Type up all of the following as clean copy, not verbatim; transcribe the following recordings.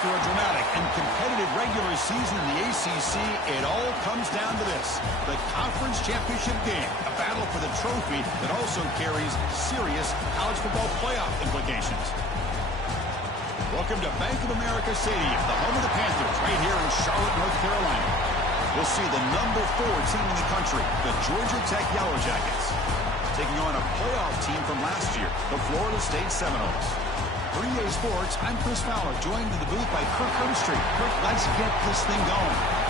After a dramatic and competitive regular season in the ACC, it all comes down to this: the conference championship game, a battle for the trophy that also carries serious college football playoff implications. Welcome to Bank of America Stadium, the home of the Panthers, right here in Charlotte, North Carolina. We'll see the number 4 team in the country, the Georgia Tech Yellow Jackets, taking on a playoff team from last year, the Florida State Seminoles. For EA Sports, I'm Chris Fowler, joined in the booth by Kirk Herbstreit. Kirk, let's get this thing going.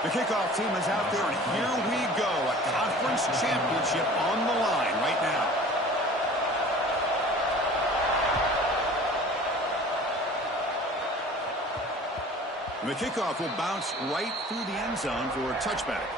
The kickoff team is out there, and here we go. A conference championship on the line right now. The kickoff will bounce right through the end zone for a touchback.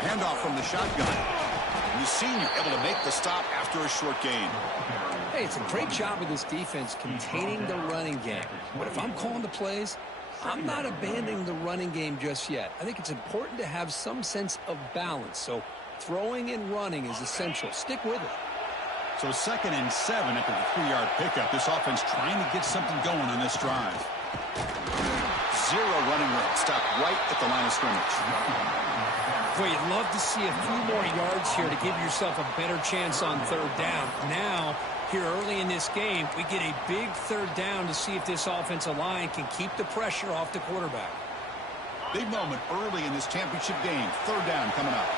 Handoff from the shotgun. The senior able to make the stop after a short gain. Hey, it's a great job of this defense containing the running game. But if I'm calling the plays, I'm not abandoning the running game just yet. I think it's important to have some sense of balance. So throwing and running is essential. Stick with it. So 2nd and 7 after the 3-yard pickup. This offense trying to get something going on this drive. 0 running room. Stop right at the line of scrimmage. Boy, you'd love to see a few more yards here to give yourself a better chance on 3rd down. Now, here early in this game, we get a big 3rd down to see if this offensive line can keep the pressure off the quarterback. Big moment early in this championship game. 3rd down coming up.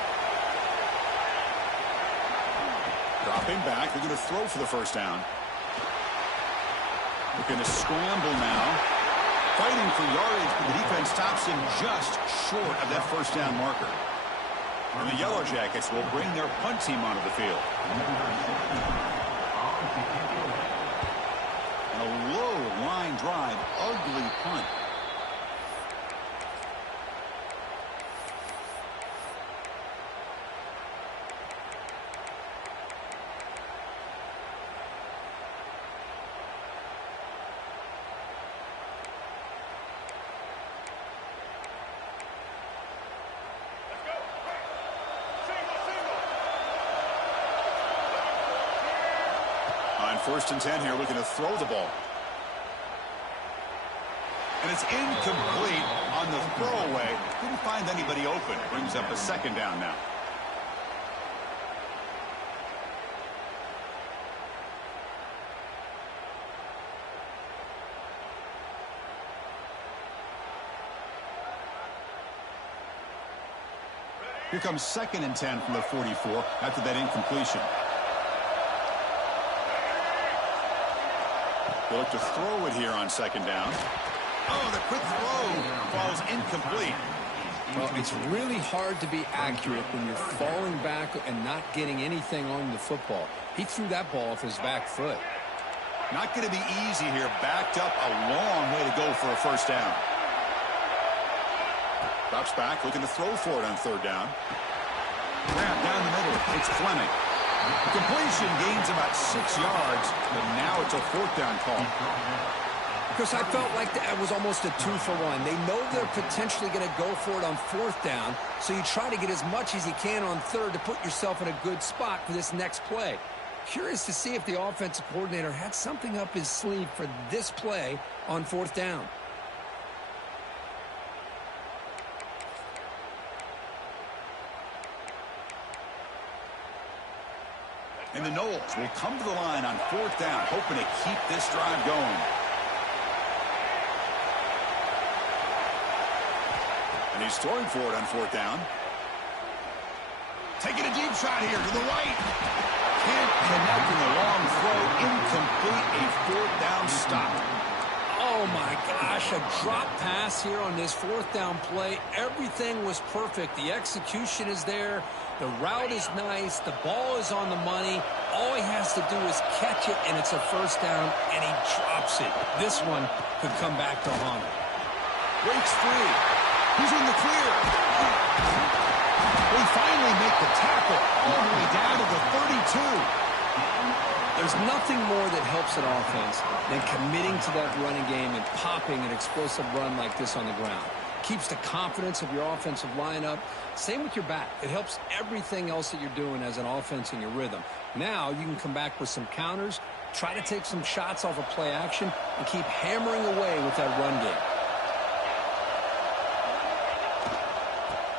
Dropping back. They're going to throw for the 1st down. Looking to scramble now. Fighting for yardage, but the defense stops him just short of that 1st down marker. And the Yellow Jackets will bring their punt team onto the field. And a low line drive, ugly punt. On 1st and 10 here, looking to throw the ball. And it's incomplete on the throwaway. Didn't find anybody open. Brings up a 2nd down now. Here comes 2nd and 10 from the 44 after that incompletion. They look to throw it here on 2nd down. Oh, the quick throw falls incomplete. Well, it's really hard to be accurate when you're falling back and not getting anything on the football. He threw that ball off his back foot. Not going to be easy here. Backed up a long way to go for a 1st down. Drops back, looking to throw for it on 3rd down. Grab down the middle. It's Fleming. The completion gains about 6 yards, but now it's a 4th down call. Because I felt like that was almost a 2-for-1. They know they're potentially going to go for it on 4th down, so you try to get as much as you can on 3rd to put yourself in a good spot for this next play. Curious to see if the offensive coordinator had something up his sleeve for this play on 4th down. And the Noles will come to the line on 4th down, hoping to keep this drive going. And he's throwing for it on 4th down. Taking a deep shot here to the right. Can't connect in the long throw. Incomplete. A fourth down stop. Oh, my gosh, a drop pass here on this fourth down play. Everything was perfect. The execution is there. The route is nice. The ball is on the money. All he has to do is catch it, and it's a first down, and he drops it. This one could come back to haunt him. Breaks free. He's in the clear. They finally make the tackle all the way down to the 32. There's nothing more that helps an offense than committing to that running game and popping an explosive run like this on the ground. Keeps the confidence of your offensive lineup. Same with your back. It helps everything else that you're doing as an offense in your rhythm. Now you can come back with some counters, try to take some shots off of play action, and keep hammering away with that run game.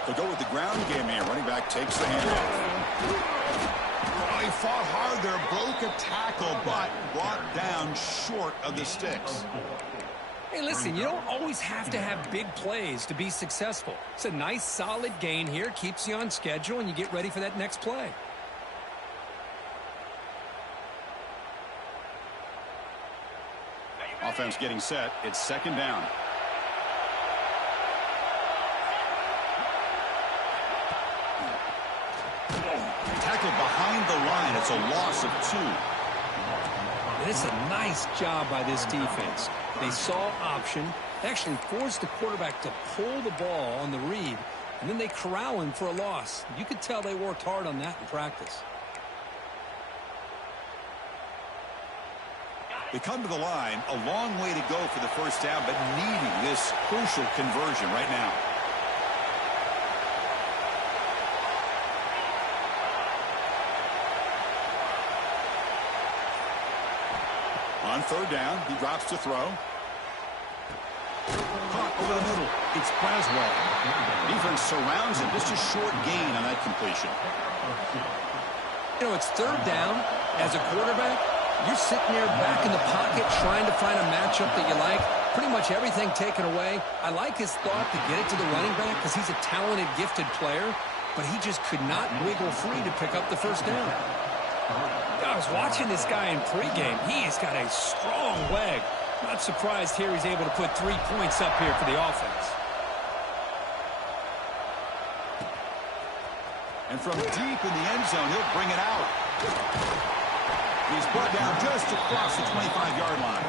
They'll go with the ground game here. Running back takes the handoff. He fought hard there, broke a tackle, but brought down short of the sticks. Hey, listen, you don't always have to have big plays to be successful. It's a nice, solid gain here, keeps you on schedule, and you get ready for that next play. Offense getting set. It's second down. Tackled behind the line. It's a loss of 2. And it's a nice job by this defense. They saw option, actually forced the quarterback to pull the ball on the read, and then they corral him for a loss. You could tell they worked hard on that in practice. They come to the line, a long way to go for the first down, but needing this crucial conversion right now. On third down, he drops to throw. Caught over the middle. It's Braswell. Defense surrounds him. Just a short gain on that completion. You know, it's third down. As a quarterback, you're sitting there back in the pocket trying to find a matchup that you like. Pretty much everything taken away. I like his thought to get it to the running back because he's a talented, gifted player, but he just could not wiggle free to pick up the first down. I was watching this guy in pregame. He's got a strong leg. Not surprised here he's able to put 3 points up here for the offense. And from deep in the end zone, he'll bring it out. He's brought down just across the 25-yard line.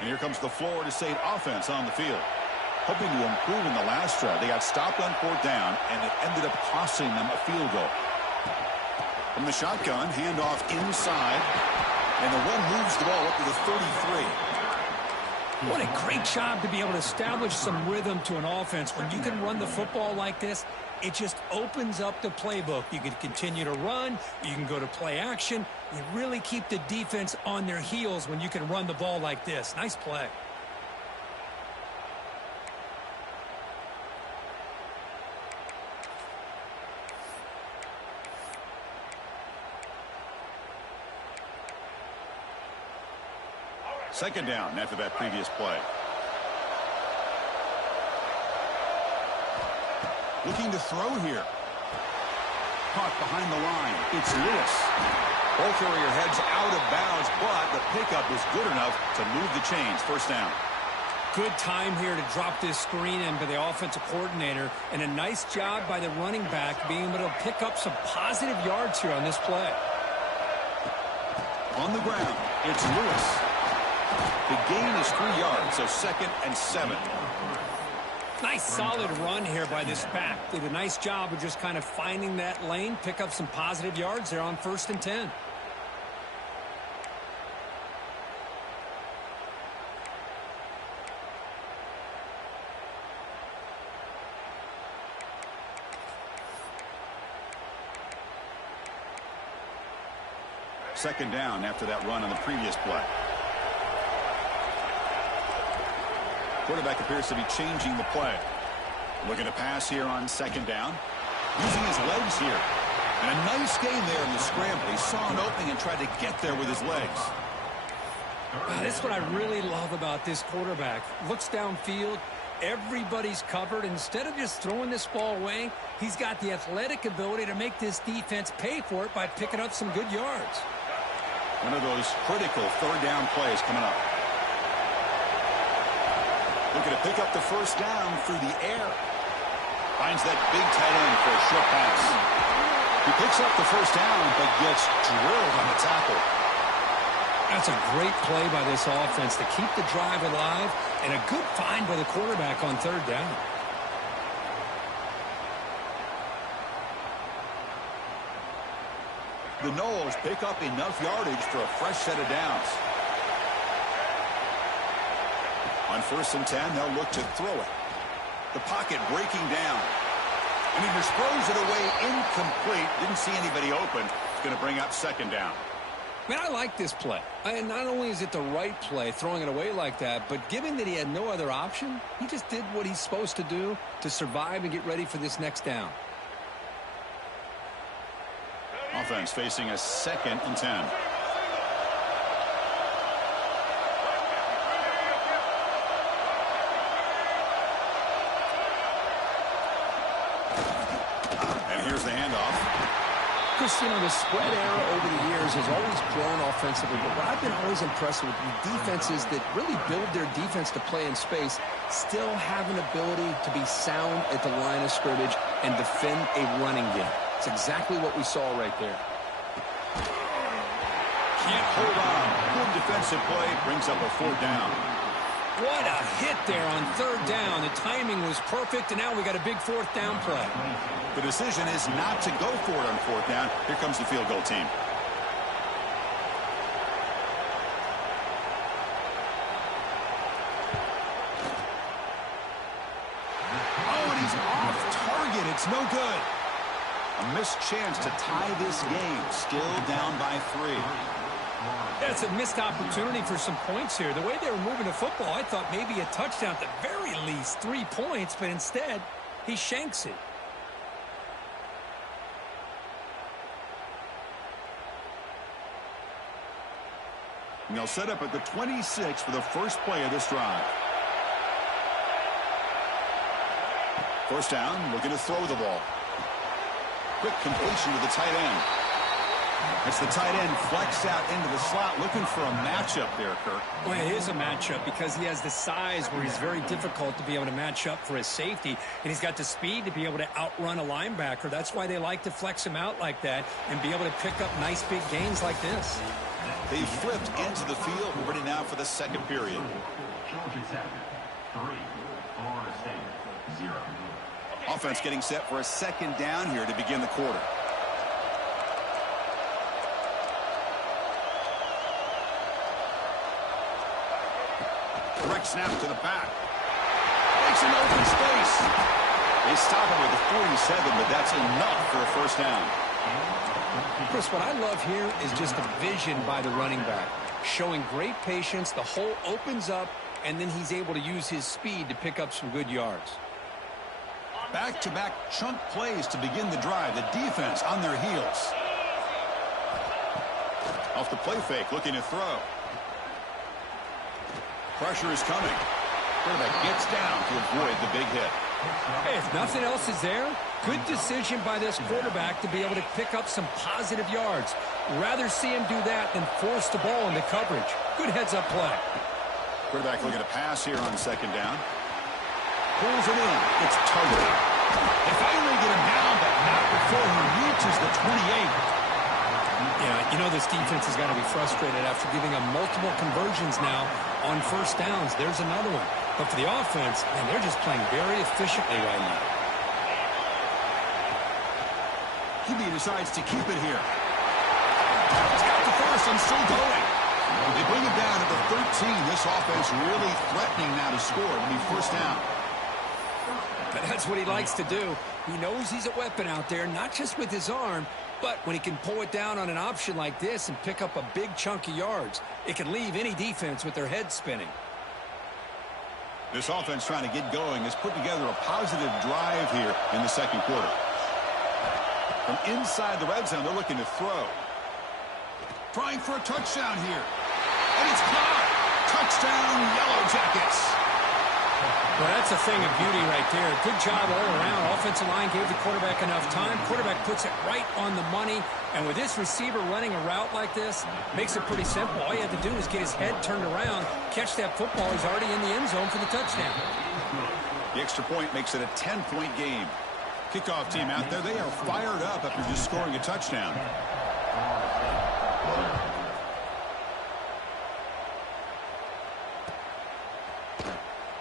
And here comes the Florida State offense on the field. Hoping to improve in the last drive. They got stopped on fourth down, and it ended up costing them a field goal. From the shotgun, handoff inside, and the run moves the ball up to the 33. What a great job to be able to establish some rhythm to an offense. When you can run the football like this, it just opens up the playbook. You can continue to run. You can go to play action. You really keep the defense on their heels when you can run the ball like this. Nice play. Second down after that previous play. Looking to throw here. Caught behind the line. It's Lewis. Ball carrier heads out of bounds, but the pickup was good enough to move the chains. First down. Good time here to drop this screen in by the offensive coordinator, and a nice job by the running back being able to pick up some positive yards here on this play. On the ground, it's Lewis. The gain is 3 yards, so 2nd and 7. Nice solid run here by this back. Did a nice job of just kind of finding that lane, pick up some positive yards there on 1st and 10. Second down after that run on the previous play. Quarterback appears to be changing the play. Looking to pass here on second down. Using his legs here. And a nice gain there in the scramble. He saw an opening and tried to get there with his legs. This is what I really love about this quarterback. Looks downfield. Everybody's covered. Instead of just throwing this ball away, he's got the athletic ability to make this defense pay for it by picking up some good yards. One of those critical third down plays coming up. Looking to pick up the first down through the air. Finds that big tight end for a short pass. He picks up the first down, but gets drilled on the tackle. That's a great play by this offense to keep the drive alive, and a good find by the quarterback on third down. The Noles pick up enough yardage for a fresh set of downs. On 1st and 10, they'll look to throw it. The pocket breaking down. And he just throws it away incomplete. Didn't see anybody open. It's going to bring up 2nd down. Man, I like this play. And not only is it the right play, throwing it away like that, but given that he had no other option, he just did what he's supposed to do to survive and get ready for this next down. Offense facing a 2nd and 10. And here's the handoff. Chris, you know, the spread era over the years has always grown offensively, but what I've been always impressed with defenses that really build their defense to play in space still have an ability to be sound at the line of scrimmage and defend a running game. It's exactly what we saw right there. Can't hold on. Good defensive play. Brings up a 4th down. What a hit there on 3rd down. The timing was perfect, and now we got a big 4th down play. The decision is not to go for it on 4th down. Here comes the field goal team. Oh, and he's off target. It's no good. A missed chance to tie this game. Still down by 3. That's a missed opportunity for some points here. The way they were moving the football, I thought maybe a touchdown at the very least, 3 points, but instead, he shanks it. And they'll set up at the 26 for the first play of this drive. 1st down, looking to throw the ball. Quick completion to the tight end. It's the tight end flexed out into the slot, looking for a matchup there, Kirk. Well, it is a matchup because he has the size where he's very difficult to be able to match up for his safety, and he's got the speed to be able to outrun a linebacker. That's why they like to flex him out like that and be able to pick up nice big gains like this. They flipped into the field. We're ready now for the 2nd period. 3, Florida State, 0. Offense getting set for a 2nd down here to begin the quarter. Direct snap to the back. Makes an open space. They stop him with the 47, but that's enough for a 1st down. Chris, what I love here is just the vision by the running back. Showing great patience, the hole opens up, and then he's able to use his speed to pick up some good yards. Back-to-back chunk plays to begin the drive. The defense on their heels. Off the play fake, looking to throw. Pressure is coming. Quarterback gets down to avoid the big hit. Hey, if nothing else is there, good decision by this quarterback to be able to pick up some positive yards. Rather see him do that than force the ball into coverage. Good heads-up play. Quarterback looking to pass here on 2nd down. Pulls it in. It's targeted. They finally get him down, but not before he reaches the 28. Yeah, you know this defense has got to be frustrated after giving them multiple conversions now on 1st downs. There's another one. But for the offense, man, they're just playing very efficiently right now. QB decides to keep it here. He's got the first and still going. They bring it down to the 13. This offense really threatening now to score. It'll be 1st down. But that's what he likes to do. He knows he's a weapon out there, not just with his arm, but when he can pull it down on an option like this and pick up a big chunk of yards, it can leave any defense with their head spinning. This offense trying to get going has put together a positive drive here in the 2nd quarter. From inside the red zone, they're looking to throw. Trying for a touchdown here. And it's caught. Touchdown, Yellow Jackets. Well, that's a thing of beauty right there. Good job all around. Offensive line gave the quarterback enough time. Quarterback puts it right on the money. And with this receiver running a route like this, makes it pretty simple. All you have to do is get his head turned around, catch that football. He's already in the end zone for the touchdown. The extra point makes it a 10-point game. Kickoff team out there, they are fired up after just scoring a touchdown.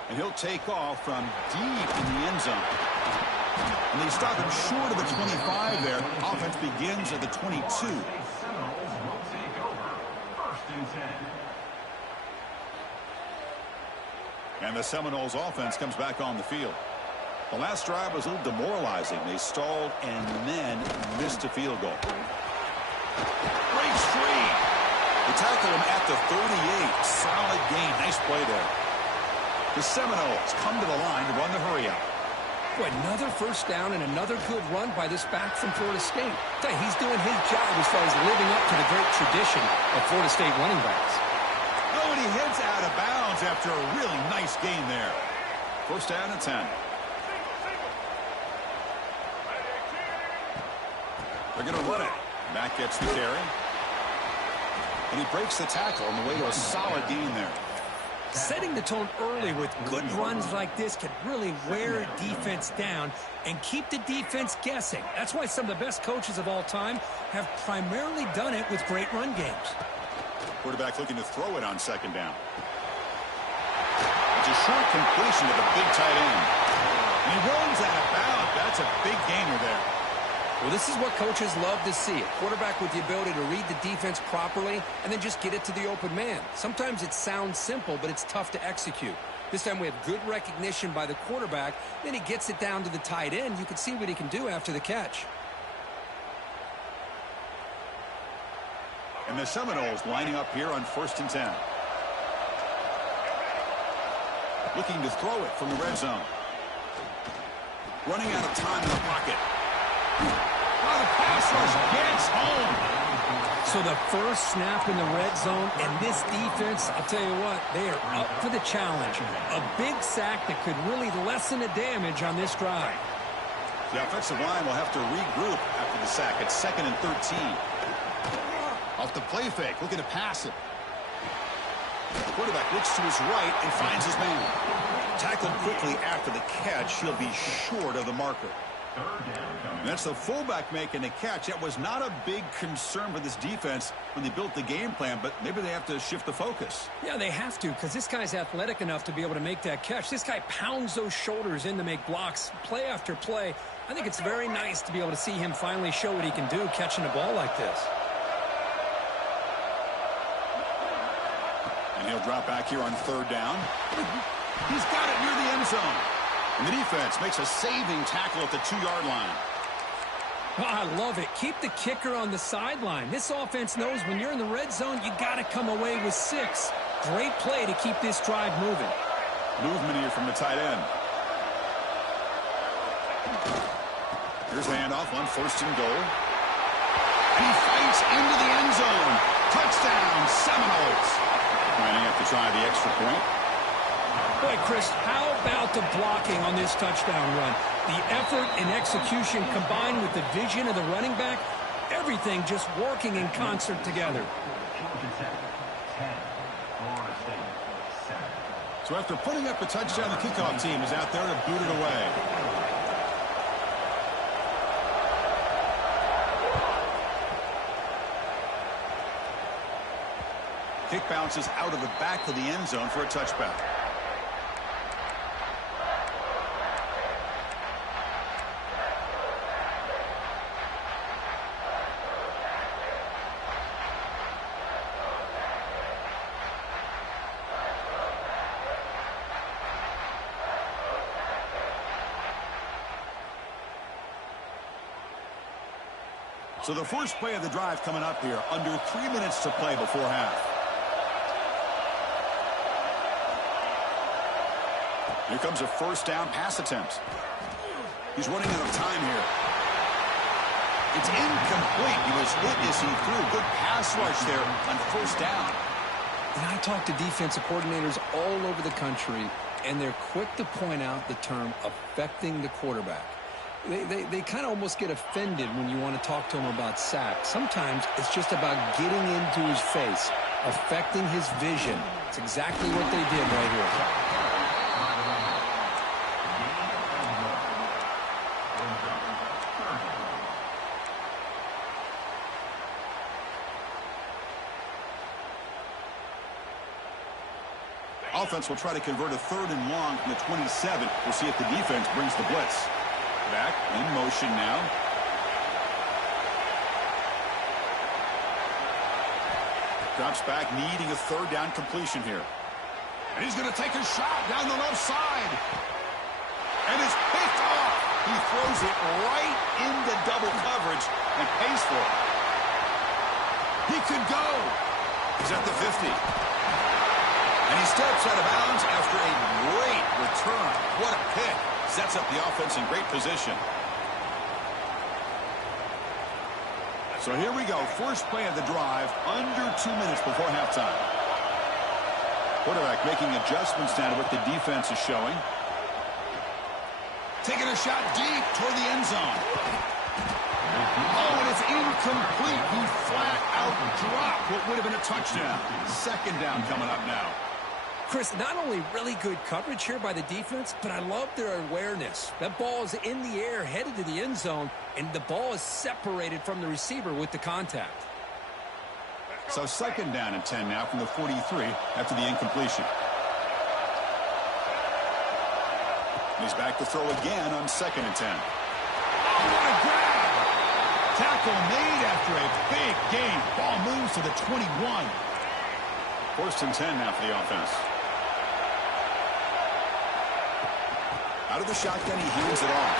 And he'll take off from deep in the end zone. And they stop him short of the 25 there. Offense begins at the 22. And the Seminoles offense comes back on the field. The last drive was a little demoralizing. They stalled and then missed a field goal. Breaks free. They tackle him at the 38. Solid gain. Nice play there. The Seminoles come to the line to run the hurry-up. Boy, another first down and another good run by this back from Florida State. Tell you, he's doing his job as far as living up to the great tradition of Florida State running backs. Oh, and he heads out of bounds after a really nice gain there. First down and 10. They're going to run it. Matt gets the carry. And he breaks the tackle on the way to a solid gain there. Setting the tone early with good runs like this can really wear defense down and keep the defense guessing. That's why some of the best coaches of all time have primarily done it with great run games. Quarterback looking to throw it on second down. It's a short completion to the big tight end. And he runs out of bounds. That's a big gainer there. Well, this is what coaches love to see. A quarterback with the ability to read the defense properly and then just get it to the open man. Sometimes it sounds simple, but it's tough to execute. This time we have good recognition by the quarterback. Then he gets it down to the tight end. You can see what he can do after the catch. And the Seminoles lining up here on 1st and 10. Looking to throw it from the red zone. Running out of time in the pocket. Oh, the pass rush gets home. So the first snap in the red zone, and this defense, I'll tell you what, they are up for the challenge. A big sack that could really lessen the damage on this drive. The offensive line will have to regroup after the sack. It's 2nd and 13. Off the play fake, looking to pass it. Quarterback looks to his right and finds his man. Tackled quickly after the catch. He'll be short of the marker. And that's the fullback making the catch. That was not a big concern for this defense when they built the game plan, but maybe they have to shift the focus. Yeah, they have to, because this guy's athletic enough to be able to make that catch. This guy pounds those shoulders in to make blocks play after play. I think it's very nice to be able to see him finally show what he can do catching a ball like this. And he'll drop back here on 3rd down. He's got it near the end zone. And the defense makes a saving tackle at the 2-yard line. Oh, I love it. Keep the kicker on the sideline. This offense knows when you're in the red zone, you got to come away with 6. Great play to keep this drive moving. Movement here from the tight end. Here's the handoff on 1st and goal. And he fights into the end zone. Touchdown, Seminoles. Lining up to try the extra point. Boy, Chris, how about the blocking on this touchdown run? The effort and execution combined with the vision of the running back, everything just working in concert together. So after putting up a touchdown, the kickoff team is out there to boot it away. Kick bounces out of the back of the end zone for a touchback. So the first play of the drive coming up here, under 3 minutes to play before half. Here comes a first down pass attempt. He's running out of time here. It's incomplete. He was hit as he threw. Good pass rush there on first down. And I talk to defensive coordinators all over the country, and they're quick to point out the term affecting the quarterback. They kind of almost get offended when you want to talk to them about sacks. Sometimes it's just about getting into his face, affecting his vision. It's exactly what they did right here. Offense will try to convert a 3rd and long from the 27. We'll see if the defense brings the blitz. Back in motion now. Drops back, needing a 3rd down completion here. And he's going to take a shot down the left side. And it's picked off. He throws it right into double coverage and pays for it. He could go. He's at the 50. And he steps out of bounds after a great return. What a pick. Sets up the offense in great position. So here we go. First play of the drive, under 2 minutes before halftime. Quarterback making adjustments now to what the defense is showing. Taking a shot deep toward the end zone. Oh, and it's incomplete. He flat out dropped what would have been a touchdown. 2nd down coming up now. Chris, not only really good coverage here by the defense, but I love their awareness. That ball is in the air, headed to the end zone, and the ball is separated from the receiver with the contact. So 2nd down and 10 now from the 43 after the incompletion. He's back to throw again on 2nd and 10. Oh, what a grab! Tackle made after a big gain. Ball moves to the 21. 1st and 10 now for the offense. Out of the shotgun, he hands it off.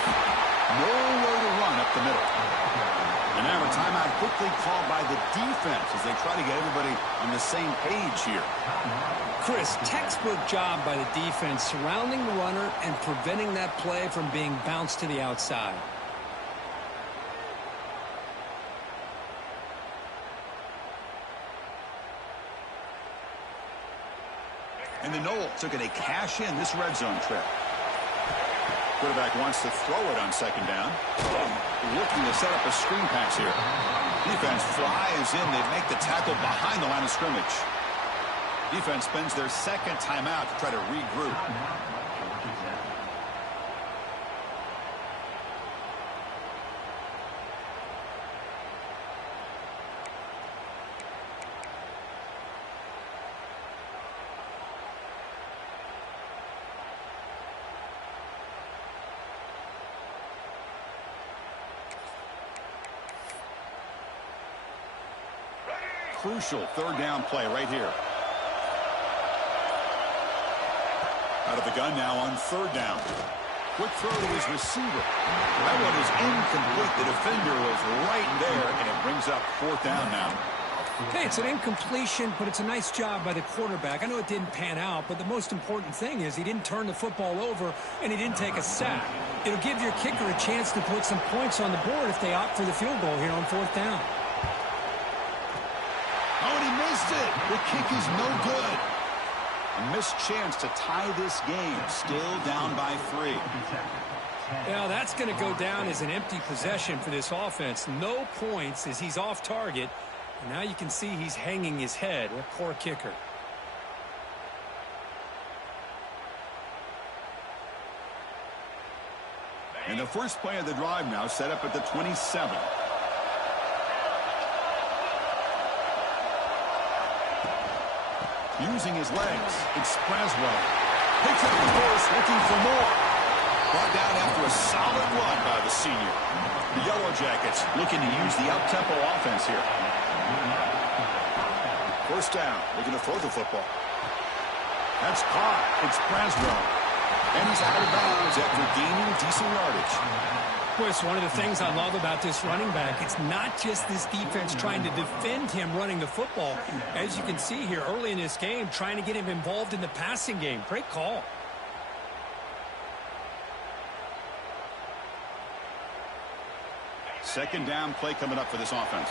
Nowhere to run up the middle. And now a timeout quickly called by the defense as they try to get everybody on the same page here. Chris, textbook job by the defense surrounding the runner and preventing that play from being bounced to the outside. And the Noles are going to cash in this red zone trip. Quarterback wants to throw it on 2nd down. Looking to set up a screen pass here. Defense flies in. They make the tackle behind the line of scrimmage. Defense spends their 2nd timeout to try to regroup. Crucial 3rd down play right here. Out of the gun now on 3rd down. Quick throw to his receiver. That one is incomplete. The defender was right there, and it brings up 4th down now. Hey, it's an incompletion, but it's a nice job by the quarterback. I know it didn't pan out, but the most important thing is he didn't turn the football over, and he didn't take a sack. It'll give your kicker a chance to put some points on the board if they opt for the field goal here on 4th down. Oh, and he missed it. The kick is no good. A missed chance to tie this game. Still down by 3. Now that's going to go down as an empty possession for this offense. No points as he's off target. And now you can see he's hanging his head. What poor kicker. And the first play of the drive now set up at the 27. Using his legs, it's Braswell. Picks up the force, looking for more. Brought down after a solid run by the senior. The Yellow Jackets looking to use the up-tempo offense here. 1st down, looking to throw the football. That's caught. It's Braswell. And he's out of bounds after gaining decent yardage. Chris, one of the things I love about this running back, it's not just this defense trying to defend him running the football. As you can see here early in this game, trying to get him involved in the passing game. Great call. Second down play coming up for this offense.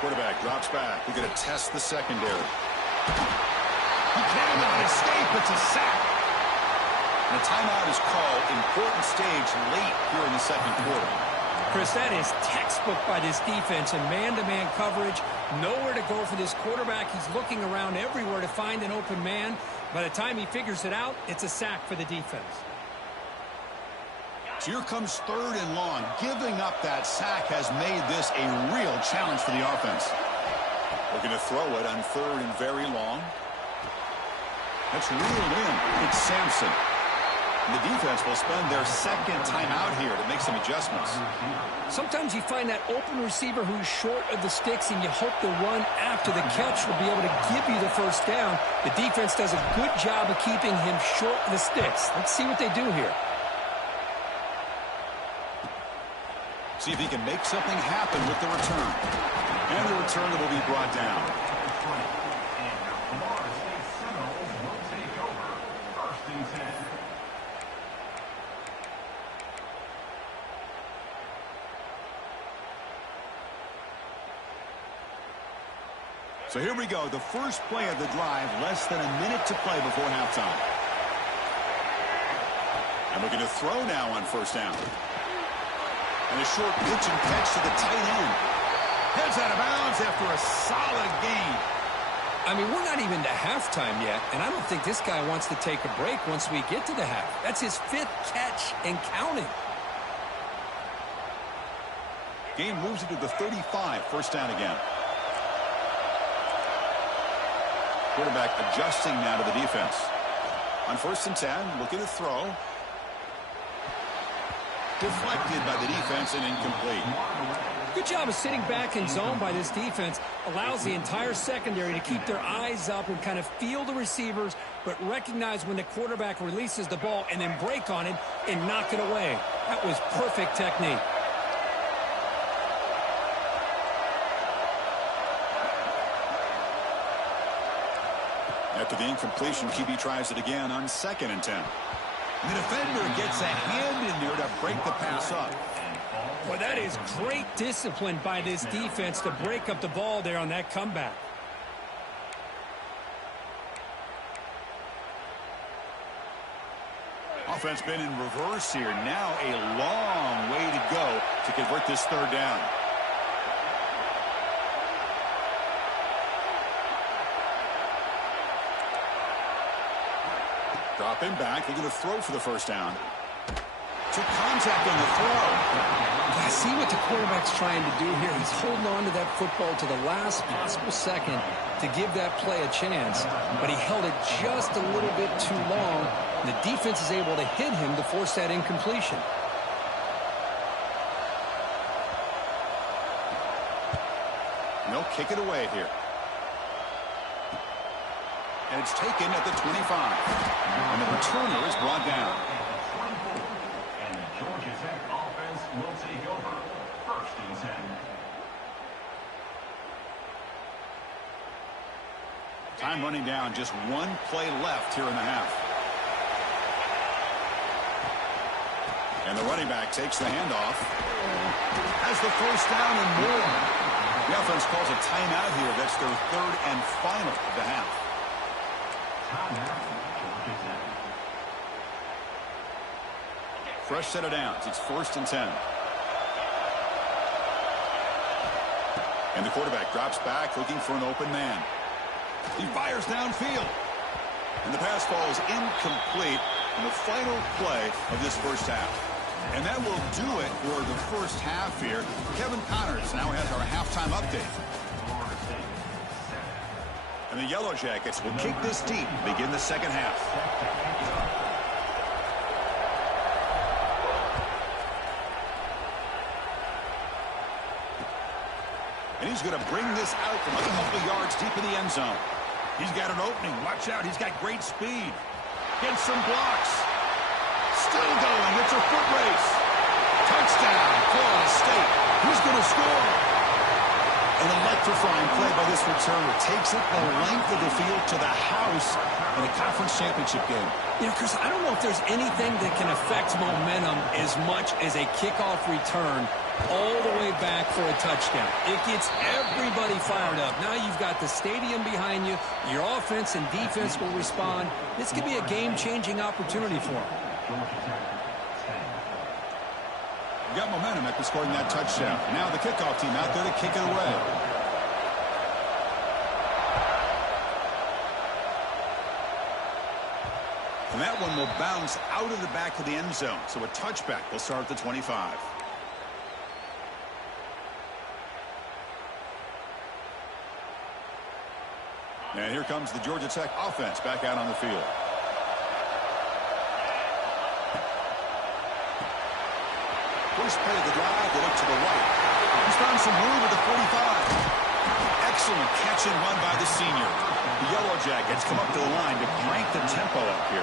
Quarterback drops back. We're going to test the secondary. He cannot escape. It's a sack. And a timeout is called. Important stage late here in the second quarter. Chris, that is textbook by this defense and man-to-man coverage. Nowhere to go for this quarterback. He's looking around everywhere to find an open man. By the time he figures it out, it's a sack for the defense. So here comes 3rd and long. Giving up that sack has made this a real challenge for the offense. Looking to throw it on 3rd and very long. That's reeled in. It's Sampson. The defense will spend their second timeout here to make some adjustments. Sometimes you find that open receiver who's short of the sticks, and you hope the run after the catch will be able to give you the first down. The defense does a good job of keeping him short of the sticks. Let's see what they do here. See if he can make something happen with the return. And the return will be brought down. So here we go, the first play of the drive, less than a minute to play before halftime. And looking to throw now on 1st down. And a short pitch and catch to the tight end. Heads out of bounds after a solid gain. I mean, we're not even to halftime yet, and I don't think this guy wants to take a break once we get to the half. That's his 5th catch and counting. Game moves into the 35, 1st down again. Quarterback adjusting now to the defense. On 1st and 10, looking to throw. Deflected by the defense and incomplete. Good job of sitting back in zone by this defense. Allows the entire secondary to keep their eyes up and kind of feel the receivers, but recognize when the quarterback releases the ball and then break on it and knock it away. That was perfect technique. After the incompletion, QB tries it again on 2nd and 10. The defender gets a hand in there to break the pass up. Well, that is great discipline by this defense to break up the ball there on that comeback. Offense been in reverse here. Now a long way to go to convert this 3rd down. Dropping back, looking to throw for the 1st down. Took contact on the throw. I see what the quarterback's trying to do here. He's holding on to that football to the last possible second to give that play a chance. But he held it just a little bit too long. The defense is able to hit him to force that incompletion. And they'll kick it away here. And it's taken at the 25. And the returner is brought down. And the Georgia Tech offense will take over. 1st and 10. Time running down. Just one play left here in the half. And the running back takes the handoff. Has the 1st down and more. The offense calls a timeout here. That's their 3rd and final of the half. Fresh set of downs. It's 1st and 10. And the quarterback drops back looking for an open man. He fires downfield. And the pass falls incomplete in the final play of this 1st half. And that will do it for the 1st half here. Kevin Connors now has our halftime update. And the Yellow Jackets will kick this deep to begin the 2nd half. And he's going to bring this out from a couple yards deep in the end zone. He's got an opening. Watch out. He's got great speed. Gets some blocks. Still going. It's a foot race. Touchdown, Florida State. Who's going to score? An Electrifying play by this returner. Takes it the length of the field to the house in a conference championship game. You know, Chris, I don't know if there's anything that can affect momentum as much as a kickoff return all the way back for a touchdown. It gets everybody fired up. Now you've got the stadium behind you. Your offense and defense will respond. This could be a game-changing opportunity for them. Got momentum after scoring that touchdown. Now the kickoff team out there to kick it away. And that one will bounce out of the back of the end zone. So a touchback will start at the 25. And here comes the Georgia Tech offense back out on the field. First play of the drive, they look to the right. He's found some room at the 45. Excellent catch and run by the senior. The Yellow Jackets come up to the line to crank the tempo up here.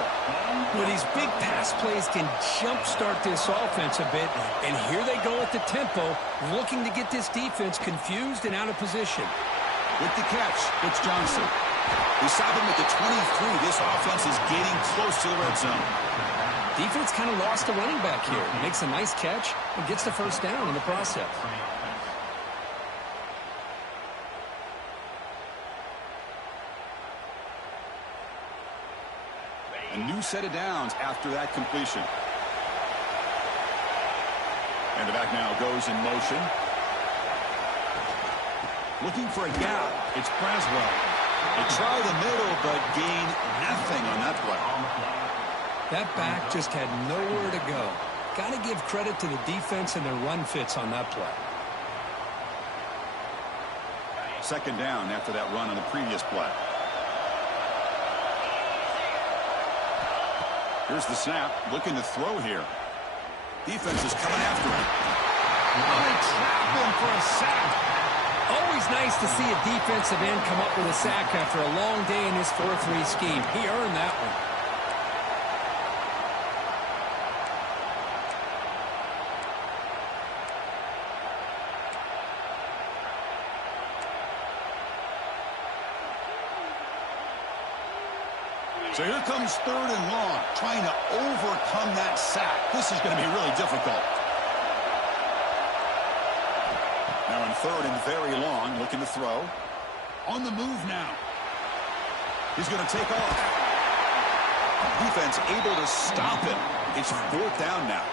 Well, these big pass plays can jumpstart this offense a bit, and here they go at the tempo, looking to get this defense confused and out of position. With the catch, it's Johnson. They stop him at the 23. This offense is getting close to the red zone. Defense kind of lost a running back here. Makes a nice catch and gets the first down in the process. A new set of downs after that completion. And the back now goes in motion. Looking for a gap. It's Braswell. They try the middle, but gain nothing on that play. That back just had nowhere to go. Got to give credit to the defense and their run fits on that play. Second down after that run on the previous play. Here's the snap. Looking to throw here. Defense is coming after him. Oh, they trap him for a sack. Always nice to see a defensive end come up with a sack after a long day in his 4-3 scheme. He earned that one. So here comes third and long, trying to overcome that sack. This is going to be really difficult. Now in third and very long, looking to throw. On the move now. He's going to take off. Defense able to stop him. It's fourth down now.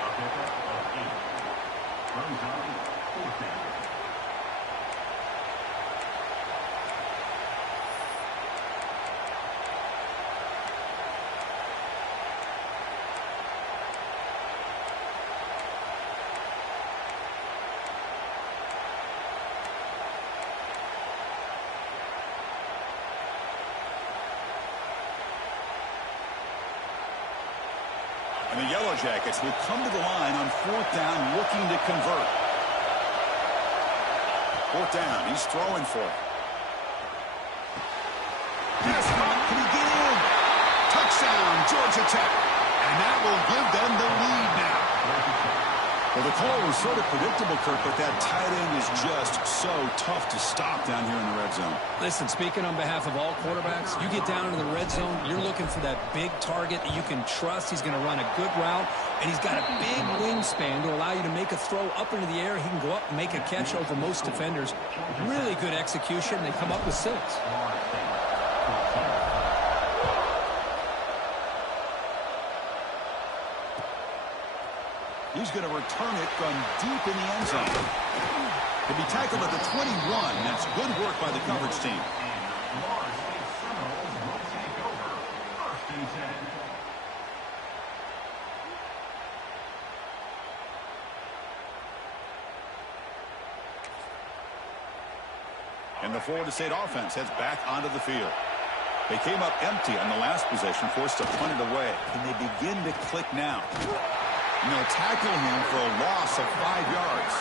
And the Yellow Jackets will come to the line on fourth down looking to convert. Fourth down, he's throwing for it. Pass caught, can he get in? Touchdown, Georgia Tech. And that will give them the lead now. Well, the call was sort of predictable, Kirk, but that tight end is just so tough to stop down here in the red zone. Listen, speaking on behalf of all quarterbacks, you get down into the red zone, you're looking for that big target that you can trust. He's going to run a good route, and he's got a big wingspan to allow you to make a throw up into the air. He can go up and make a catch over most defenders. Really good execution. They come up with 6. He's going to return it from deep in the end zone. He'll be tackled at the 21. That's good work by the coverage team. And the Florida State offense heads back onto the field. They came up empty on the last possession, forced to punt it away. And they begin to click now. And they'll tackle him for a loss of 5 yards.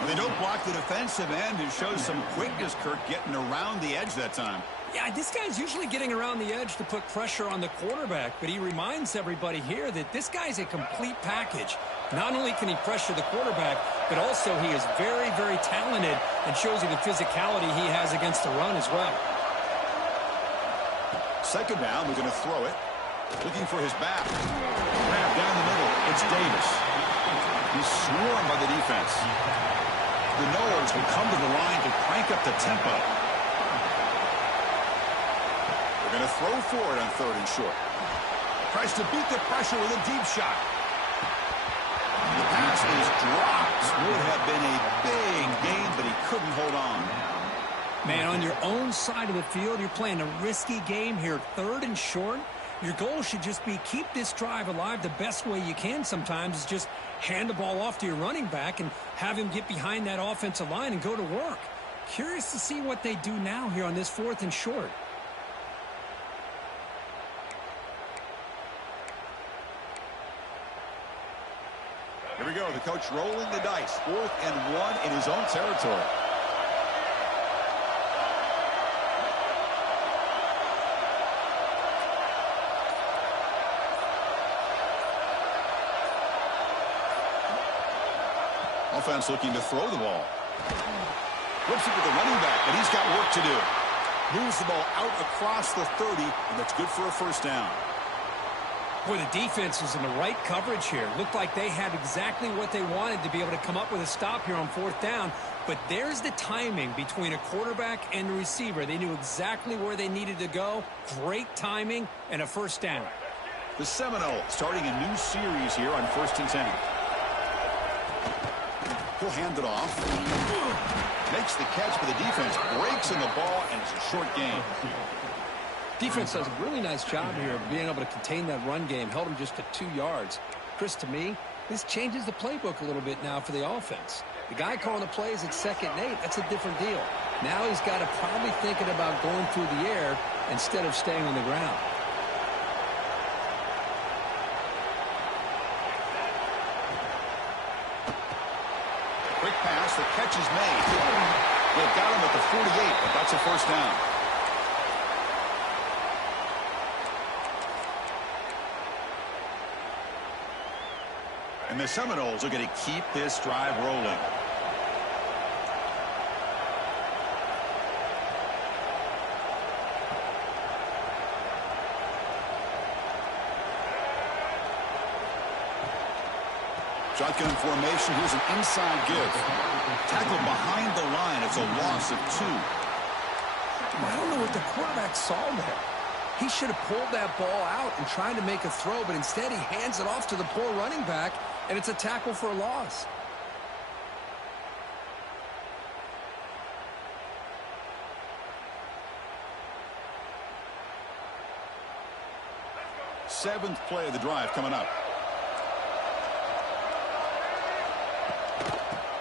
And they don't block the defensive end, who shows some quickness, Kirk, getting around the edge that time. Yeah, this guy's usually getting around the edge to put pressure on the quarterback, but he reminds everybody here that this guy's a complete package. Not only can he pressure the quarterback, but also he is very, very talented and shows you the physicality he has against the run as well. Second down, we're going to throw it. Looking for his back. Grab down the middle. It's Davis. He's swarmed by the defense. The Noles will come to the line to crank up the tempo. They're going to throw for it on 3rd and short. Tries to beat the pressure with a deep shot. The pass is dropped. Would have been a big gain, but he couldn't hold on. Man, on your own side of the field, you're playing a risky game here, 3rd and short. Your goal should just be keep this drive alive the best way you can sometimes is just hand the ball off to your running back and have him get behind that offensive line and go to work. Curious to see what they do now here on this 4th and short. Here we go. The coach rolling the dice. 4th and 1 in his own territory. Offense looking to throw the ball. Whips it with the running back, but he's got work to do. Moves the ball out across the 30, and that's good for a 1st down. Boy, the defense was in the right coverage here. Looked like they had exactly what they wanted to be able to come up with a stop here on 4th down. But there's the timing between a quarterback and the receiver. They knew exactly where they needed to go. Great timing and a 1st down. The Seminoles starting a new series here on 1st and 10. He'll hand it off. Makes the catch, but the defense breaks in the ball, and it's a short gain. Defense does a really nice job here of being able to contain that run game. Held him just to 2 yards. Chris, to me, this changes the playbook a little bit now for the offense. The guy calling the plays at 2nd and 8, that's a different deal. Now he's got to probably thinking about going through the air instead of staying on the ground. Quick pass, the catch is made. They've got him at the 48, but that's a 1st down. And the Seminoles are going to keep this drive rolling. Shotgun formation. Here's an inside give. Tackle behind the line. It's a loss of 2. I don't know what the quarterback saw there. He should have pulled that ball out and tried to make a throw, but instead he hands it off to the poor running back, and it's a tackle for a loss. Seventh play of the drive coming up.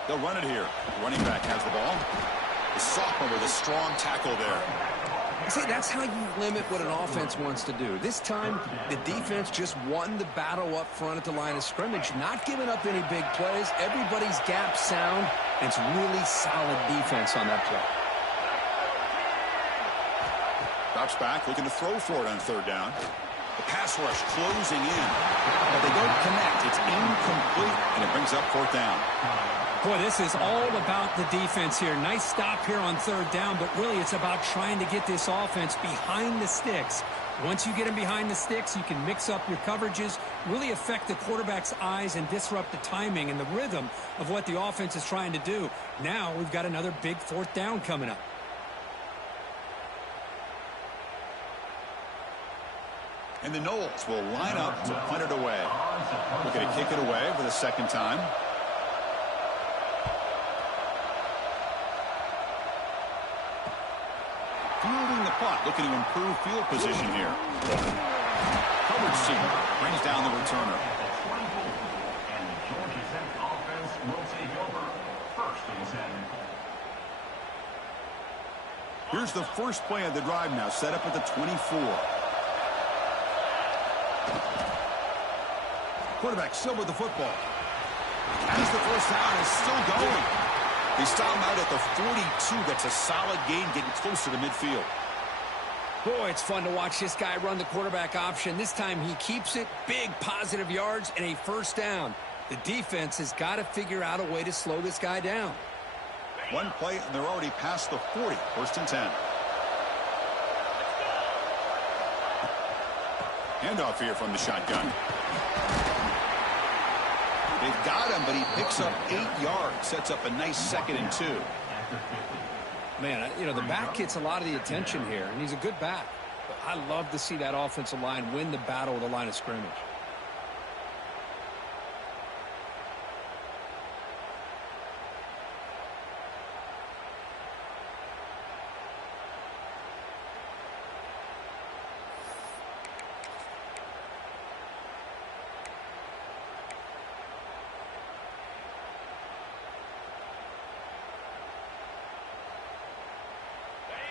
They'll run it here. The running back has the ball. The sophomore with a strong tackle there. See, that's how you limit what an offense wants to do. This time, the defense just won the battle up front at the line of scrimmage, not giving up any big plays. Everybody's gap sound, and it's really solid defense on that play. Drops back, looking to throw for it on 3rd down. The pass rush closing in, but they don't connect. It's incomplete, and it brings up 4th down. Boy, this is all about the defense here. Nice stop here on 3rd down, but really it's about trying to get this offense behind the sticks. Once you get them behind the sticks, you can mix up your coverages, really affect the quarterback's eyes and disrupt the timing and the rhythm of what the offense is trying to do. Now we've got another big 4th down coming up. And the Noles will line up to punt it away. Looking to kick it away for the 2nd time. Fielding the punt, looking to improve field position here. Coverage seam brings down the returner. And the Georgia Tech offense will take over. 1st and 10. Here's the first play of the drive now, set up at the 24. Quarterback still with the football. As the 1st down is still going. They stop him out at the 42. That's a solid gain, getting closer to midfield. Boy, it's fun to watch this guy run the quarterback option. This time he keeps it, big positive yards, and a 1st down. The defense has got to figure out a way to slow this guy down. One play, and they're already past the 40. First and 10. Handoff here from the shotgun. They've got him, but he picks up 8 yards. Sets up a nice 2nd and 2. Man, you know, the back gets a lot of the attention here, and he's a good back. But I love to see that offensive line win the battle with the line of scrimmage.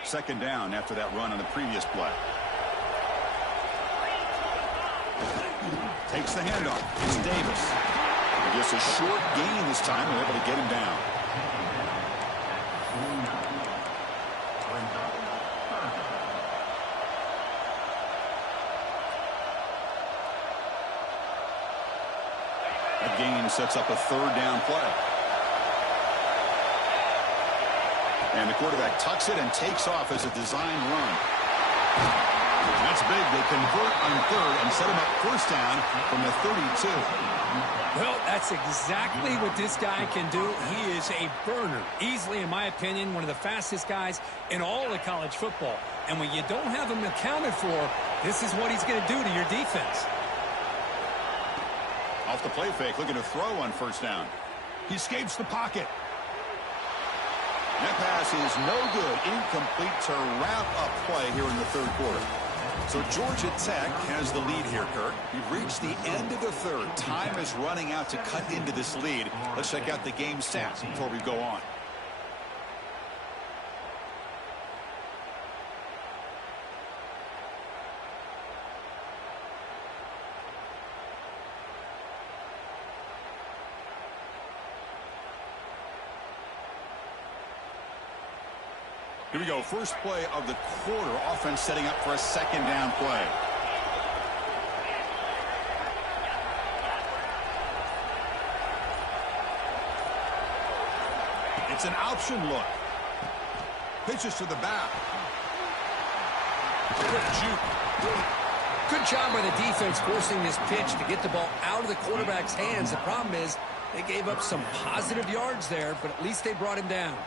Second down after that run on the previous play. Takes the handoff. It's Davis. Just a short gain this time. They're able to get him down. That gain sets up a 3rd down play. And the quarterback tucks it and takes off as a design run. That's big. They convert on 3rd and set him up 1st down from the 32. Well, that's exactly what this guy can do. He is a burner. Easily, in my opinion, one of the fastest guys in all of college football. And when you don't have him accounted for, this is what he's going to do to your defense. Off the play fake, looking to throw on 1st down. He escapes the pocket. That pass is no good. Incomplete to wrap up play here in the 3rd quarter. So Georgia Tech has the lead here, Kirk. We've reached the end of the 3rd. Time is running out to cut into this lead. Let's check out the game stats before we go on. Here we go. First play of the quarter. Offense setting up for a 2nd down play. It's an option look. Pitches to the back. Quick juke. Good job by the defense forcing this pitch to get the ball out of the quarterback's hands. The problem is they gave up some positive yards there, but at least they brought him down.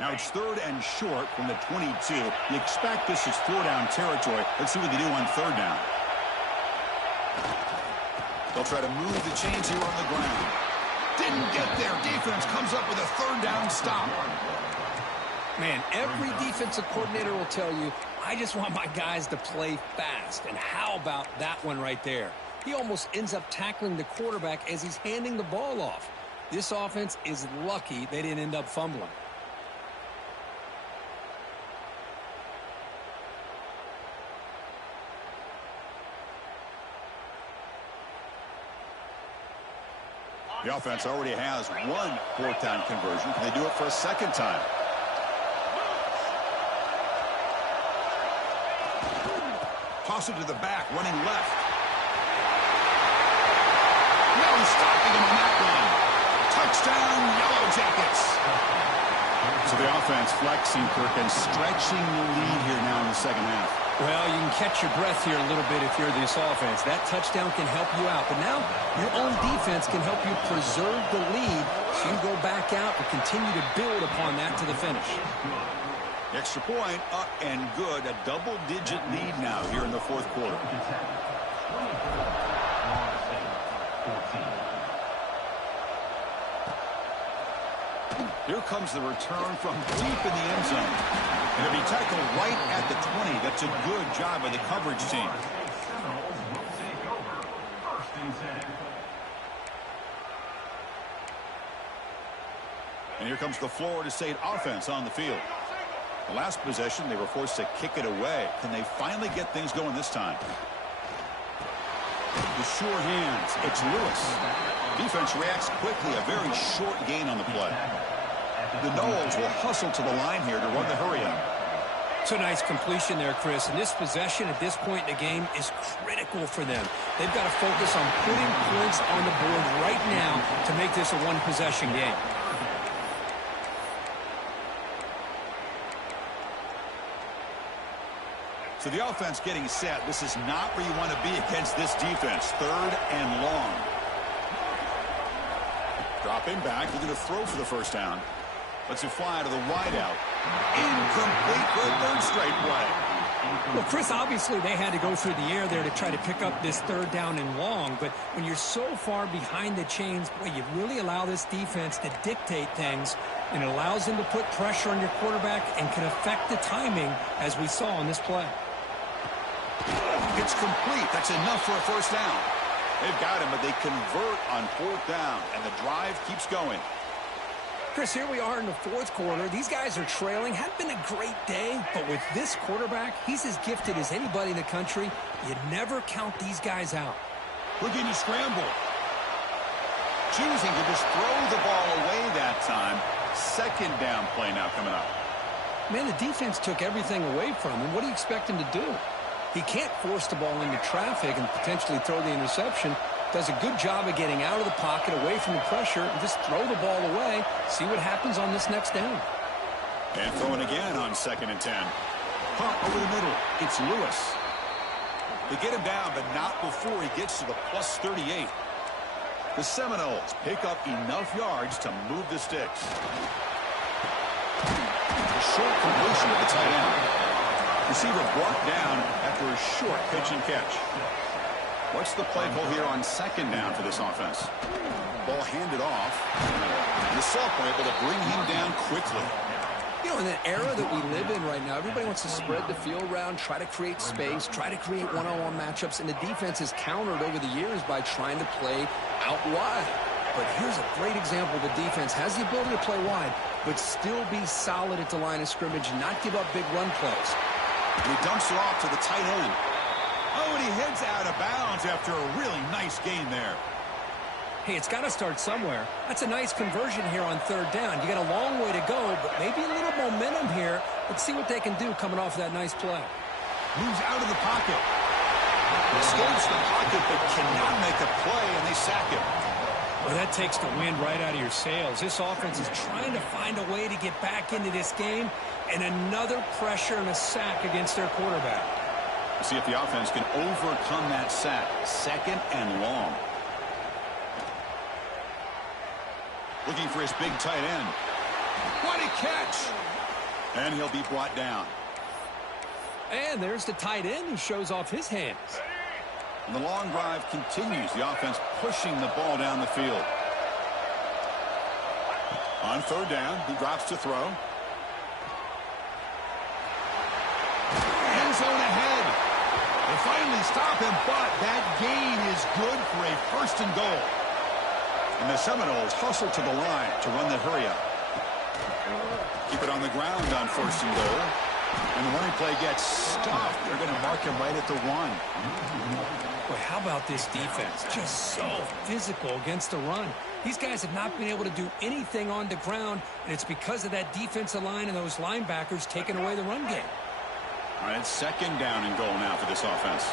Now it's 3rd and short from the 22. You expect this is 4-down territory. Let's see what they do on 3rd down. They'll try to move the chains here on the ground. Didn't get there. Defense comes up with a 3rd down stop. Man, every defensive coordinator will tell you, I just want my guys to play fast. And how about that one right there? He almost ends up tackling the quarterback as he's handing the ball off. This offense is lucky they didn't end up fumbling. The offense already has one 4th down conversion. Can they do it for a 2nd time? Toss it to the back, running left. No stopping him on that one. Touchdown, Yellow Jackets. So the offense flexing, Kirk, and stretching the lead here now in the 2nd half. Well, you can catch your breath here a little bit if you're this offense. That touchdown can help you out. But now your own defense can help you preserve the lead so you can go back out and continue to build upon that to the finish. Extra point, up and good. A double-digit lead now here in the 4th quarter. Here comes the return from deep in the end zone. And it'll be tackled right at the 20. That's a good job by the coverage team. And here comes the Florida State offense on the field. The last possession, they were forced to kick it away. Can they finally get things going this time? The sure hands. It's Lewis. Defense reacts quickly. A very short gain on the play. The Noles will hustle to the line here to run the hurry up. It's a nice completion there, Chris. And this possession at this point in the game is critical for them. They've got to focus on putting points on the board right now to make this a one-possession game. So the offense getting set. This is not where you want to be against this defense. 3rd and long. Dropping back, looking to throw for the first down. Lets it fly to the wideout. Incomplete for a 3rd straight play. Well, Chris, obviously they had to go through the air there to try to pick up this 3rd down and long. But when you're so far behind the chains, boy, you really allow this defense to dictate things. And it allows them to put pressure on your quarterback and can affect the timing, as we saw on this play. It's complete. That's enough for a first down. They've got him, but they convert on 4th down, and the drive keeps going. Chris, here we are in the 4th quarter. These guys are trailing. Hadn't been a great day, but with this quarterback, he's as gifted as anybody in the country. You never count these guys out. Looking to scramble. Choosing to just throw the ball away that time. 2nd down play now coming up. Man, the defense took everything away from him. What do you expect him to do? He can't force the ball into traffic and potentially throw the interception. Does a good job of getting out of the pocket, away from the pressure, and just throw the ball away. See what happens on this next down. And throwing again on 2nd and 10. Pump over the middle. It's Lewis. They get him down, but not before he gets to the plus 38. The Seminoles pick up enough yards to move the sticks. A short completion to the tight end. Receiver brought down after a short pitch and catch. What's the play call here on 2nd down for this offense? Ball handed off. And the sophomore able to bring him down quickly. You know, in the era that we live in right now, everybody wants to spread the field around, try to create space, try to create one-on-one matchups, and the defense has countered over the years by trying to play out wide. But here's a great example. The defense has the ability to play wide, but still be solid at the line of scrimmage and not give up big run plays. And he dumps it off to the tight end. Oh, and he heads out of bounds after a really nice gain there. Hey, it's got to start somewhere. That's a nice conversion here on 3rd down. You got a long way to go, but maybe a little momentum here. Let's see what they can do coming off that nice play. Moves out of the pocket. Escapes the pocket, but cannot make a play, and they sack him. Well, that takes the wind right out of your sails. This offense is trying to find a way to get back into this game, and another pressure and a sack against their quarterback. We'll see if the offense can overcome that sack. 2nd and long. Looking for his big tight end. What a catch! And he'll be brought down. And there's the tight end who shows off his hands. And the long drive continues. The offense pushing the ball down the field. On 3rd down, he drops to throw. End zone ahead. They finally stop him, but that gain is good for a 1st and goal. And the Seminoles hustle to the line to run the hurry up. Keep it on the ground on 1st and goal. And the running play gets stopped. They're going to mark him right at the 1. Boy, how about this defense? Just so physical against the run. These guys have not been able to do anything on the ground, and it's because of that defensive line and those linebackers taking away the run game. All right, it's 2nd down and goal now for this offense.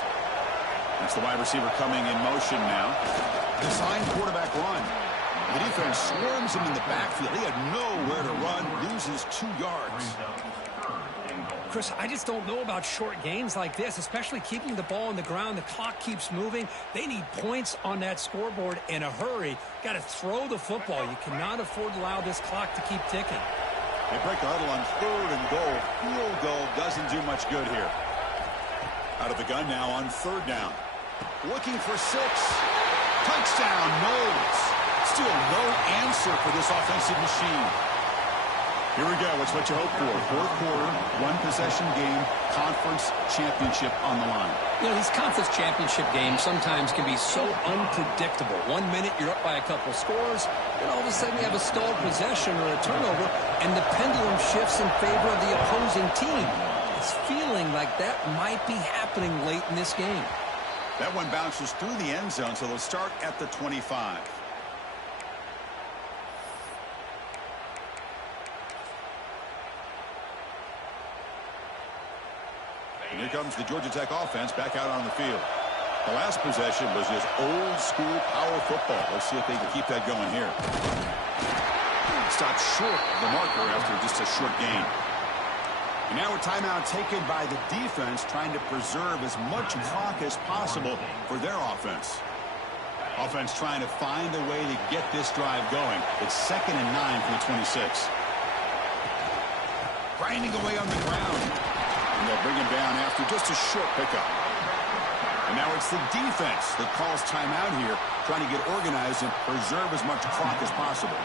That's the wide receiver coming in motion now. Design quarterback run. The defense swarms him in the backfield. He had nowhere to run, loses 2 yards. Chris, I just don't know about short gains like this, especially keeping the ball on the ground. The clock keeps moving. They need points on that scoreboard in a hurry. Got to throw the football. You cannot afford to allow this clock to keep ticking. They break the huddle on 3rd and goal. Field goal doesn't do much good here. Out of the gun now on 3rd down. Looking for 6. Touchdown, Noles. Still no answer for this offensive machine. Here we go. It's what you hope for. 4th quarter, 1-possession game, conference championship on the line. You know, these conference championship games sometimes can be so unpredictable. 1 minute you're up by a couple scores, then all of a sudden you have a stalled possession or a turnover, and the pendulum shifts in favor of the opposing team. It's feeling like that might be happening late in this game. That one bounces through the end zone, so they'll start at the 25. And here comes the Georgia Tech offense back out on the field. The last possession was just old school power football. Let's see if they can keep that going here. Stopped short of the marker after just a short gain. And now a timeout taken by the defense, trying to preserve as much clock as possible for their offense. Offense trying to find a way to get this drive going. It's 2nd and 9 from the 26. Grinding away on the ground. And they'll bring him down after just a short pickup. And now it's the defense that calls timeout here, trying to get organized and preserve as much clock as possible.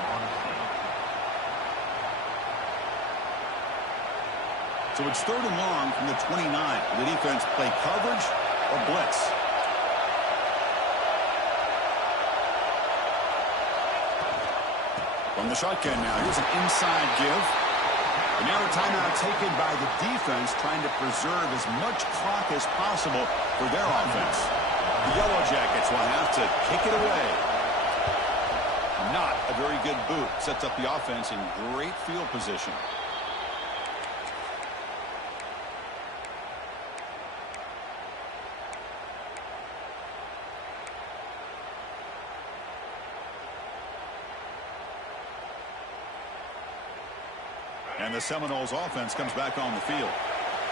So it's 3rd and long from the 29. The defense play coverage or blitz. From the shotgun now, here's an inside give. And now a timeout taken by the defense, trying to preserve as much clock as possible for their offense. The Yellow Jackets will have to kick it away. Not a very good boot. Sets up the offense in great field position. And the Seminoles offense comes back on the field.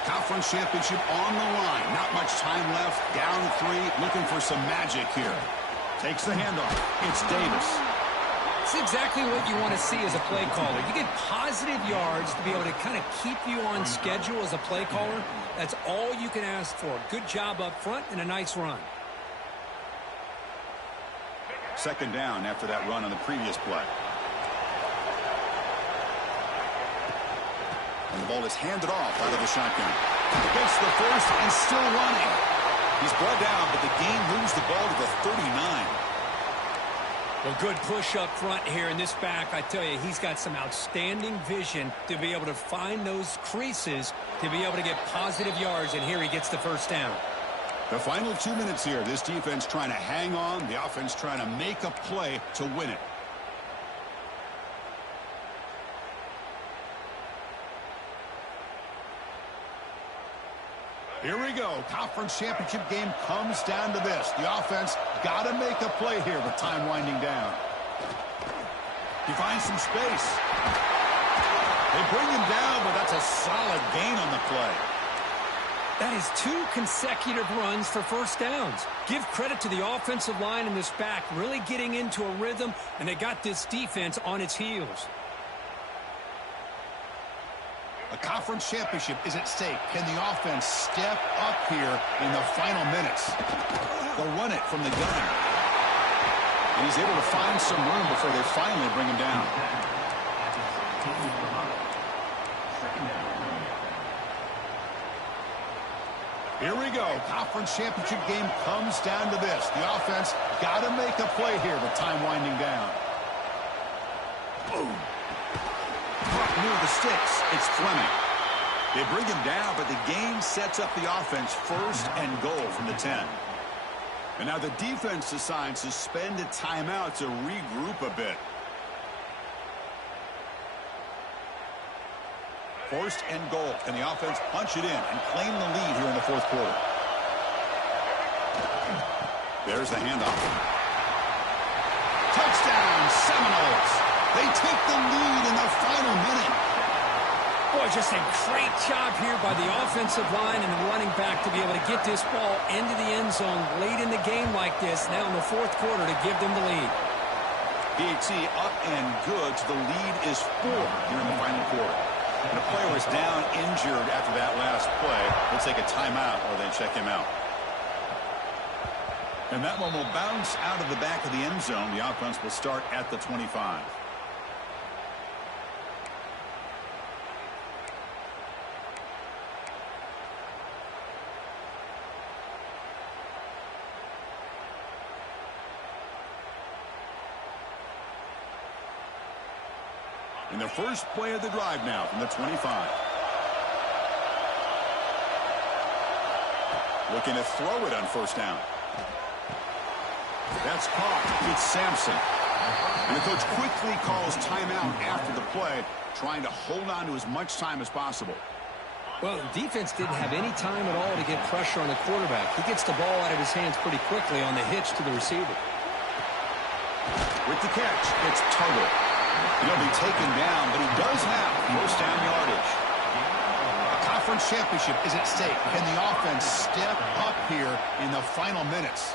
Conference championship on the line. Not much time left. Down 3. Looking for some magic here. Takes the handoff. It's Davis. It's exactly what you want to see as a play caller. You get positive yards to be able to kind of keep you on schedule as a play caller. That's all you can ask for. Good job up front and a nice run. 2nd down after that run on the previous play. And the ball is handed off out of the shotgun. Gets the first and still running. He's brought down, but the game moves the ball to the 39. Well, good push up front here in this back. I tell you, he's got some outstanding vision to be able to find those creases to be able to get positive yards, and here he gets the first down. The final 2 minutes here. This defense trying to hang on. The offense trying to make a play to win it. Here we go. Conference championship game comes down to this. The offense got to make a play here with time winding down. He finds some space. They bring him down, but that's a solid gain on the play. That is 2 consecutive runs for first downs. Give credit to the offensive line in this back, really getting into a rhythm, and they got this defense on its heels. A conference championship is at stake. Can the offense step up here in the final minutes? They'll run it from the gun. And he's able to find some room before they finally bring him down. Here we go. Conference championship game comes down to this. The offense got to make a play here with time winding down. Boom. Near the sticks, it's Fleming. They bring him down, but the game sets up the offense 1st and goal from the 10. And now the defense decides to spend a timeout to regroup a bit. 1st and goal. Can the offense punch it in and claim the lead here in the 4th quarter? There's the handoff. Touchdown, Seminoles. They take the lead in the final minute. Boy, just a great job here by the offensive line and the running back to be able to get this ball into the end zone late in the game like this, now in the 4th quarter, to give them the lead. PAT up and good. So the lead is 4 here in the final quarter. And a player was down injured after that last play. Let's take a timeout or they check him out. And that one will bounce out of the back of the end zone. The offense will start at the 25. In the first play of the drive now from the 25. Looking to throw it on 1st down. That's caught. It's Sampson. And the coach quickly calls timeout after the play, trying to hold on to as much time as possible. Well, the defense didn't have any time at all to get pressure on the quarterback. He gets the ball out of his hands pretty quickly on the hitch to the receiver. With the catch, it's Tuttle. He'll be taken down, but he does have first down yardage. A conference championship is at stake. Can the offense step up here in the final minutes?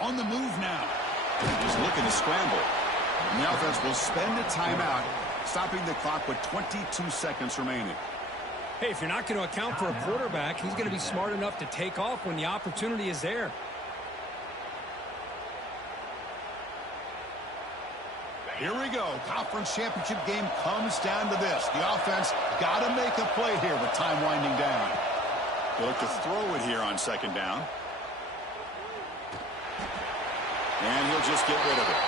On the move now. Just looking to scramble. And the offense will spend a timeout, stopping the clock with 22 seconds remaining. Hey, if you're not going to account for a quarterback, he's going to be smart enough to take off when the opportunity is there. Here we go. Conference championship game comes down to this. The offense got to make a play here with time winding down. They look to throw it here on second down. And he'll just get rid of it.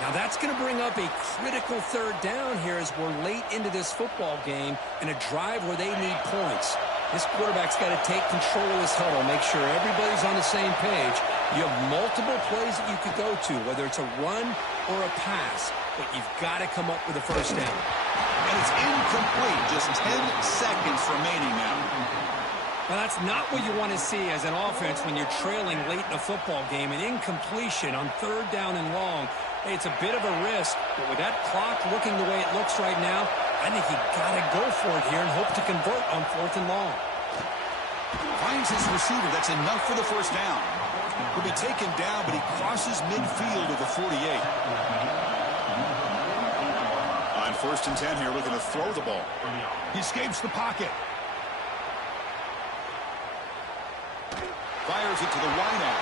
Now that's going to bring up a critical third down here as we're late into this football game in a drive where they need points. This quarterback's got to take control of this huddle, make sure everybody's on the same page. You have multiple plays that you could go to, whether it's a run or a pass, but you've got to come up with a first down. And it's incomplete. Just 10 seconds remaining now. Well, that's not what you want to see as an offense when you're trailing late in a football game. An incompletion on third down and long. Hey, it's a bit of a risk, but with that clock looking the way it looks right now, I think you got to go for it here and hope to convert on fourth and long. Finds his receiver. That's enough for the first down. He'll be taken down, but he crosses midfield of the 48. On first and 10 here, looking to throw the ball. He escapes the pocket. Fires it to the wideout.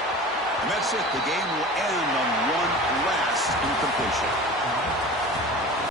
And that's it. The game will end on one last incompletion.